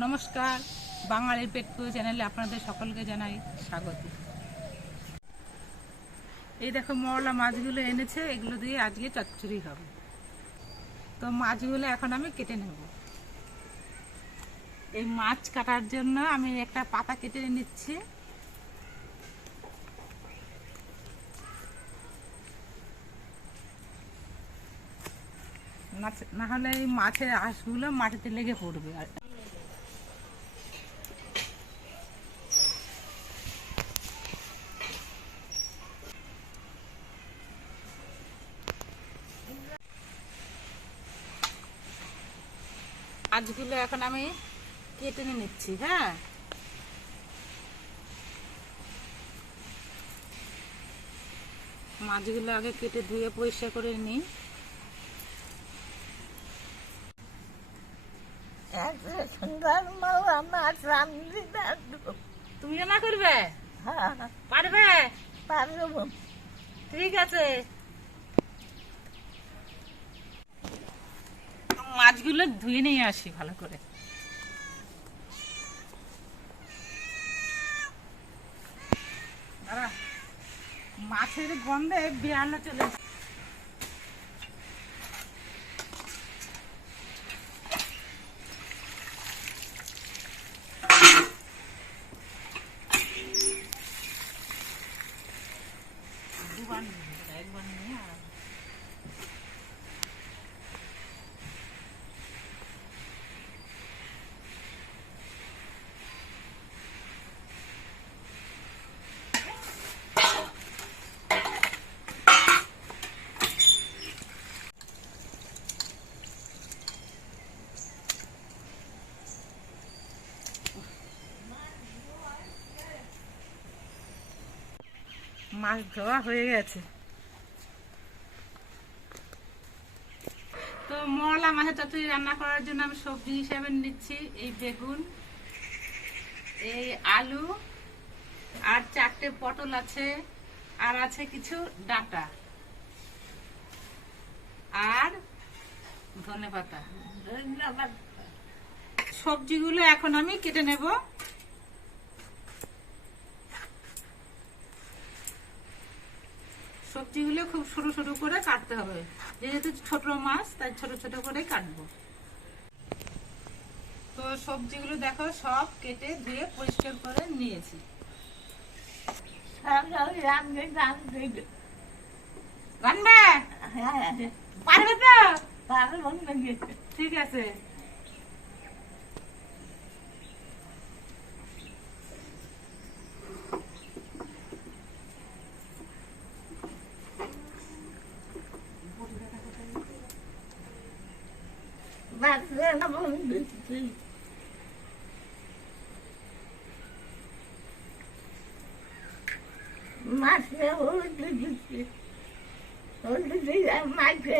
নমস্কার, বাঙালির পেটপুজা চ্যানেলে আপনাদের সকলকে জানাই স্বাগত। এই দেখো মরলা মাছগুলো এনেছে, এগুলো দিয়ে আজকে চচ্চড়ি হবে। তো মাছগুলো এখন আমি কেটে নেব। এই মাছ কাটার জন্য আমি একটা পাতা কেটে নিচ্ছি। না হলে এই মাছের আঁশগুলো মাটিতে লেগে পড়বে। মাছগুলো এখন আমি কেটে নিচ্ছি। হ্যাঁ, মাছগুলো আগে কেটে ধুয়ে পরিষ্কার করে নিই। তুমি না করবে? পারবে? ঠিক আছে। মাছগুলো ধুয়ে নিয়ে আসি ভালো করে। মাছের গন্ধে বিড়াল চলে এসেছে। একবার নিয়ে মাছ ধোয়া হয়ে গেছে। তো মরলা মাছের চচ্চড়ি রান্না করার জন্য আমি সবজি হিসাবে নিচ্ছি এই বেগুন, এই আলু, আর 4টে পটল আছে, আর আছে কিছু ডাঁটা আর ধনেপাতা। সবজিগুলো এখন আমি কেটে নেব। সবজিগুলো খুব সরু সরু করে কাটতে হবে, যেহেতু ছোট মাছ তাই ছোট ছোট করে কাটবো। তো সবজিগুলো দেখো সব কেটে ধুয়ে পরিষ্কার করে নিয়েছি। রান্না পারবে তো? ঠিক আছে। মাছে হলুদ দিচ্ছি, হলুদ দিয়ে মাছে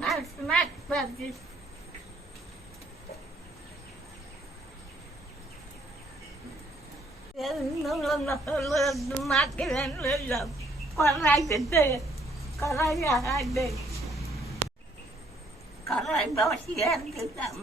মাছ মাছ পাচ্ছি। মাকে কড়াই বসিয়ে দিতাম।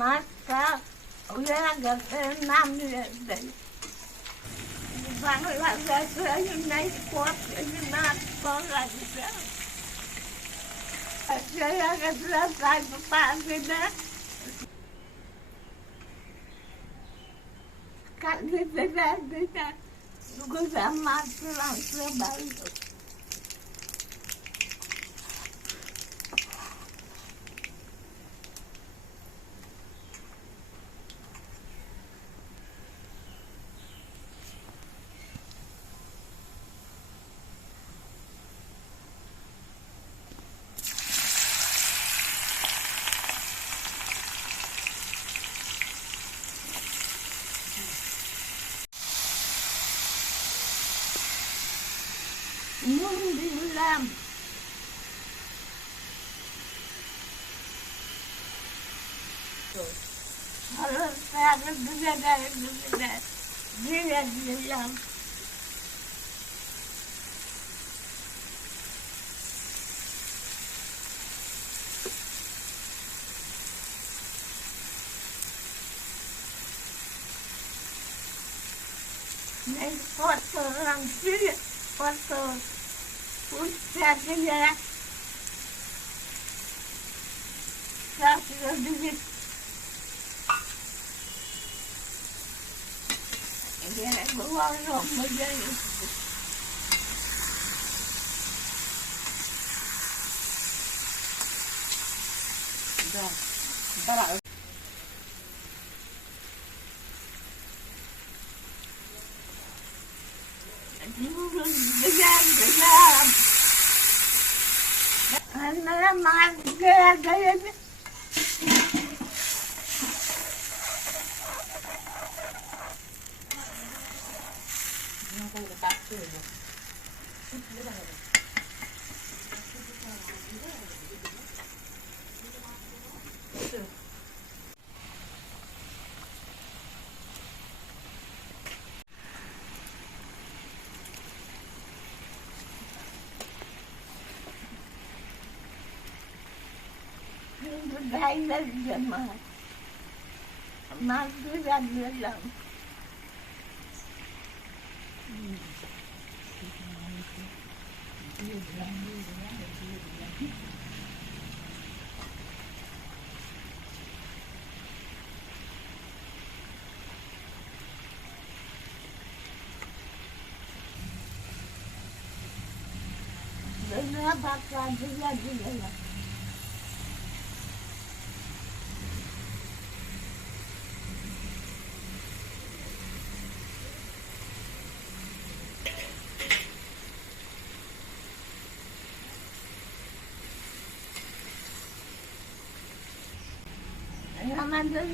মাছটা ওরা গাছের নাম দিয়ে দেয় বাংলা গাছে নাই পথ মাছ পাওয়া গেছে তাই পাবে না কালকে দিতে গোজা মাছ মাংস ভালো নুন দিলাম ভালো দিয়ে দিলাম কত রঙ কত উঠতে দিয়ে দিকে দাঁড়াও মাছ দিয়ে ভাই লাগছে মাছ দিয়ে দিলাম ভাত দিয়ে দিলাম আমাদের